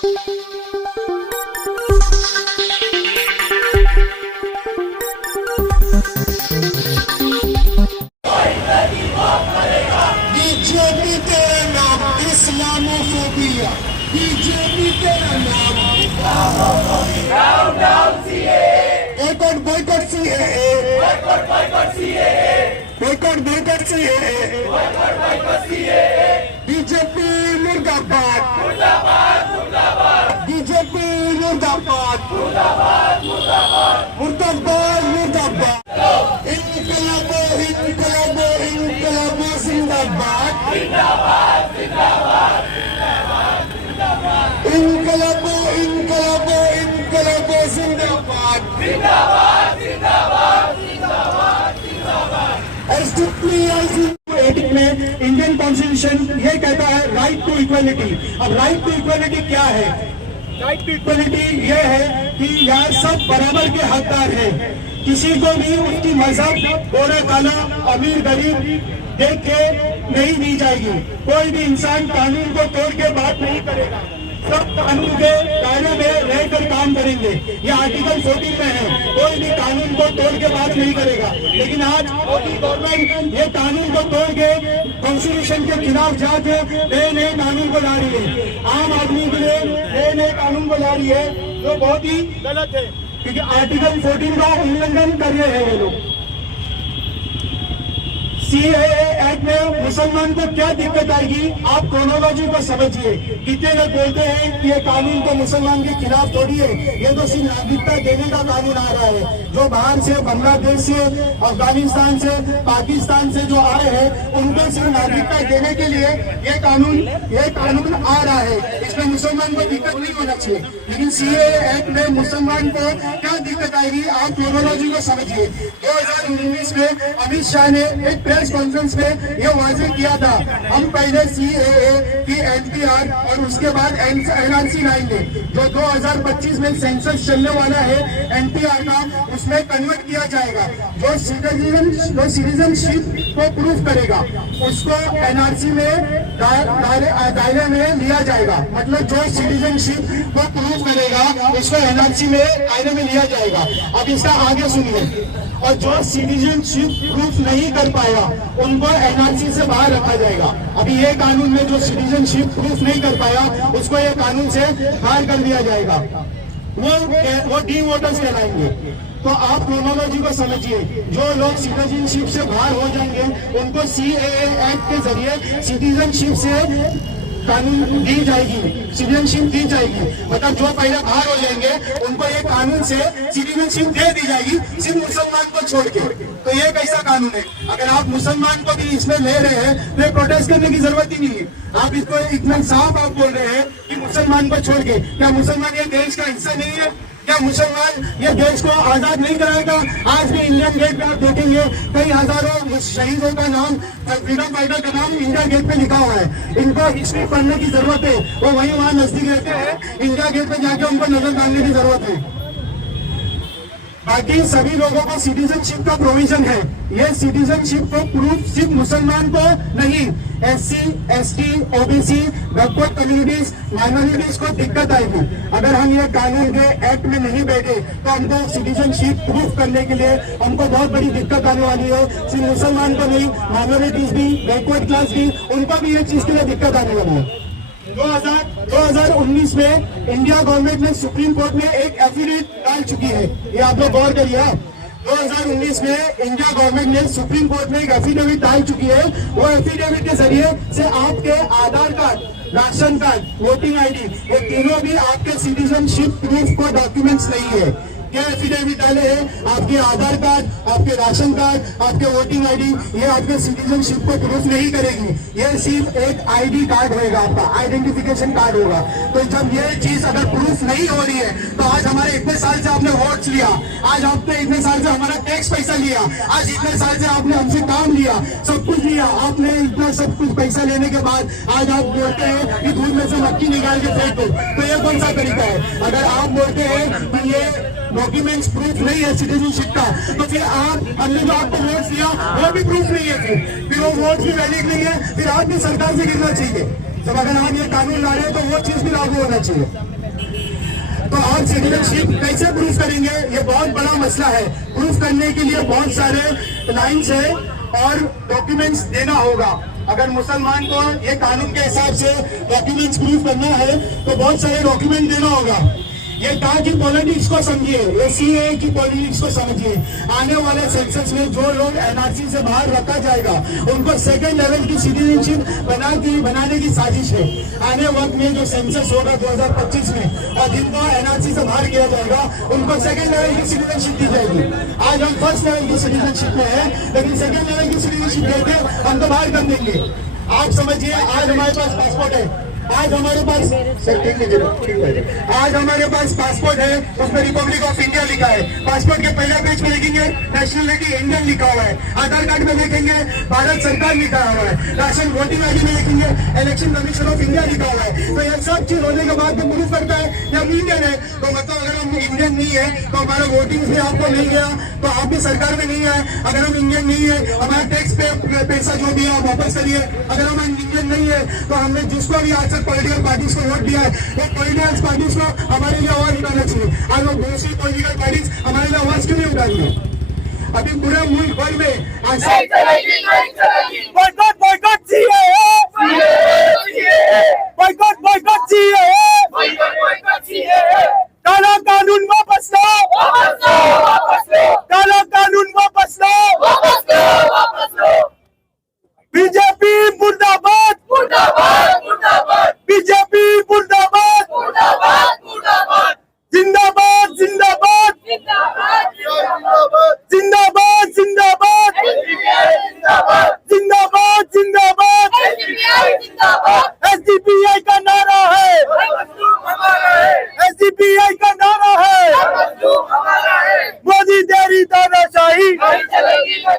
BJP तेरा नाम Islamophobia, BJP तेरा नाम boycott CAA, boycott CAA, BJP मुर्दाबाद, बीजेपी मुर्दाबाद, मुर्दाबाद, इनकलाबो इनकलाबो इनकलाबो जिंदाबाद, इनकलाबो इनकलाबो इनकलाबो जिंदाबाद, में इंडियन कॉन्स्टिट्यूशन ये कहता है राइट टू इक्वलिटी। अब राइट टू इक्वलिटी क्या है? राइट टू इक्वलिटी ये है कि यार सब बराबर के हकदार हैं, किसी को भी उसकी मजहब गोरा काला अमीर गरीब देख के नहीं दी जाएगी। कोई भी इंसान कानून को तोड़ के बात नहीं करेगा, सब कानून के दायरे में रहकर काम करेंगे। ये आर्टिकल 14 में है, कोई भी कानून को तोड़ के बात नहीं करेगा। लेकिन आज मोदी गवर्नमेंट ये कानून को तोड़ के कॉन्स्टिट्यूशन के खिलाफ जाके नए कानून को ला रही है, आम आदमी के लिए नए कानून को ला रही है, जो बहुत ही गलत है, क्योंकि आर्टिकल 14 का उल्लंघन कर रहे हैं ये लोग। CAA एक्ट में मुसलमान को क्या दिक्कत आएगी, आप क्रोनोलॉजी को समझिए। कितने लोग बोलते हैं कि ये कानून तो मुसलमान के खिलाफ थोड़ी है, ये तो सिर्फ नागरिकता देने का कानून आ रहा है। जो बाहर से, बांग्लादेश से, अफगानिस्तान से, पाकिस्तान से जो आए हैं उनको सिर्फ नागरिकता देने के लिए ये कानून आ रहा है। इसमें मुसलमान को दिक्कत नहीं होना चाहिए, लेकिन CAA एक्ट में मुसलमान को क्या दिक्कत आएगी, आप क्रोनोलॉजी को समझिए। 2019 में अमित शाह ने एक प्रेस कॉन्फ्रेंस में ये वाजे किया था, हम पहले CAA की NPR और उसके बाद NRC लाएंगे। जो 2025 में सेंसस चलने वाला है NPR का, उसमें कन्वर्ट किया जाएगा। जो सिटीजनशिप को प्रूफ करेगा उसको NRC में दायरे में लिया जाएगा। मतलब जो सिटीजनशिप को प्रूफ करेगा उसको NRC में दायरे में लिया जाएगा। अब इसका आगे सुनिए। और जो सिटीजनशिप प्रूफ नहीं कर पाया उनको NRC से बाहर रखा जाएगा। अभी ये कानून में जो सिटीजनशिप प्रूफ नहीं कर पाया उसको ये कानून से बाहर कर दिया जाएगा, वो डी वोटर्स कहलाएंगे। तो आप क्रोनोलॉजी को समझिए। जो लोग सिटीजनशिप से बाहर हो जाएंगे उनको CAA एक्ट के जरिए सिटीजनशिप से कानून दी जाएगी, सिटीजनशिप दी जाएगी। मतलब जो पहले बाहर हो जाएंगे उनको ये कानून से सिटीजनशिप दे दी जाएगी, सिर्फ मुसलमान को छोड़ के। तो ये कैसा कानून है? अगर आप मुसलमान को भी इसमें ले रहे हैं तो प्रोटेस्ट करने की जरूरत ही नहीं है। आप इसको इतना साफ आप बोल रहे हैं कि मुसलमान को छोड़ के। क्या मुसलमान ये देश का हिस्सा नहीं है? क्या मुसलमान ये देश को आजाद नहीं कराएगा? आज भी इंडियन गेट पे आप देखेंगे कई हजारों शहीदों का नाम, फ्रीडम फाइटर का नाम इंडिया गेट पे लिखा हुआ है। इनको हिस्ट्री पढ़ने की जरूरत है, वो वहीं वहां नजदीक रहते हैं, इंडिया गेट पे जाके उनको नजर डालने की जरूरत है। बाकी सभी लोगों को सिटीजनशिप का प्रोविजन है। ये सिटीजनशिप को प्रूफ सिर्फ मुसलमान को नहीं, SC, ST, OBC, backward communities, minorities को दिक्कत आएगी। अगर हम ये कानून के एक्ट में नहीं बैठे तो हमको सिटीजनशिप प्रूफ करने के लिए हमको बहुत बड़ी दिक्कत आने वाली है। सिर्फ मुसलमान को नहीं, माइनॉरिटीज भी, बैकवर्ड क्लास भी, उनको भी ये चीज के लिए दिक्कत आने वाली है। 2019 में इंडिया गवर्नमेंट ने सुप्रीम कोर्ट में एक एफिडेविट डाल चुकी है, ये आप लोग गौर करिए। 2019 में इंडिया गवर्नमेंट ने सुप्रीम कोर्ट में एक एफिडेविट डाल चुकी है। वो एफिडेविट के जरिए से आपके Aadhaar card, ration card, voting ID, ये तीनों भी आपके सिटीजनशिप प्रूफ को डॉक्यूमेंट्स नहीं है। क्या एफिडेविट डाले हैं? आपके आधार कार्ड, आपके राशन कार्ड, आपके वोटिंग ID, ये आपके सिटीजनशिप को प्रूफ नहीं करेगी। ये सिर्फ एक ID कार्ड होगा, आपका आइडेंटिफिकेशन कार्ड होगा। तो जब ये चीज अगर प्रूफ नहीं हो रही है तो आज हमारे इतने साल से आपने वोट लिया, आज आपने इतने साल से हमारा टैक्स पैसा लिया, आज इतने साल से आपने हमसे काम लिया, सब कुछ लिया, आपने इतना सब कुछ पैसा लेने के बाद आज आप बोलते हैं कि दूध में से मक्खी निकाल के फेंक दो। तो ये कौन सा तरीका है? अगर आप बोलते हैं कि ये डॉक्यूमेंट्स प्रूफ नहीं है सिटीजनशिप का, तो फिर हमने जो आपको वोट दिया वो भी प्रूफ नहीं है, फिर वो वोट भी वैलिड नहीं है, फिर आप भी सरकार से गिरना चाहिए। जब अगर आप ये कानून ला रहे हैं तो वो चीज भी लागू होना चाहिए। तो आप सिटीजनशिप कैसे प्रूफ करेंगे, ये बहुत बड़ा मसला है। प्रूफ करने के लिए बहुत सारे लाइन्स है और डॉक्यूमेंट्स देना होगा। अगर मुसलमान को ये कानून के हिसाब से डॉक्यूमेंट्स प्रूफ करना है तो बहुत सारे डॉक्यूमेंट देना होगा। ये कहा कि पॉलिटिक्स को समझिए, ये सीए की पॉलिटिक्स को समझिए। आने वाले सेंसस में जो लोग एनआरसी से बाहर रखा जाएगा उनको सेकंड लेवल की सिटीजनशिप बनाने की साजिश है। आने वक्त में जो सेंसस होगा 2025 में और जिनको एनआरसी से बाहर किया जाएगा उनको सेकंड लेवल की सिटीजनशिप दी जाएगी। आज हम फर्स्ट लेवल की सिटीजनशिप में है, लेकिन सेकंड लेवल की सिटीजनशिप देके हम तो बाहर कर देंगे। आप समझिए, आज हमारे पास पासपोर्ट है, आज हमारे पास आज हमारे पास पासपोर्ट है, उसमें रिपब्लिक ऑफ इंडिया लिखा है। पासपोर्ट के पहला पेज में देखेंगे नेशनलिटी इंडियन लिखा हुआ है। आधार कार्ड में देखेंगे भारत सरकार लिखा हुआ है। राशन वोटिंग आईडी में देखेंगे इलेक्शन कमीशन ऑफ इंडिया लिखा हुआ है। तो ये सब चीज होने के बाद तो प्रूफ करता है कि हम इंडियन है। तो मतलब अगर हम इंडियन नहीं है तो हमारा वोटिंग भी आपको नहीं गया, तो आप भी सरकार में नहीं आए। अगर हम इंडियन नहीं है, हमारा टैक्स पैसा जो भी है आप वापस करिए। अगर हम इंडियन नहीं है तो हमने जिसको भी आज पॉलिटिकल पार्टीज को वोट दिया है वो पॉलिटिकल पार्टीज को हमारे लिए आवाज उठाना चाहिए। आज वो दूसरी पॉलिटिकल पार्टीज हमारे लिए आवाज क्यों नहीं उठा रही है? अभी पूरे मुल्क भर में आज काला कानून वापस लो, काला कानून वापस लो। बीजेपी मुर्दाबाद, बीजेपी मुर्दाबाद, जिंदाबाद जिंदाबाद, जिंदाबाद जिंदाबाद, जिंदाबाद जिंदाबाद। एसडीपीआई का नारा है, एसडीपीआई का नारा है। मोदी तेरी तानाशाही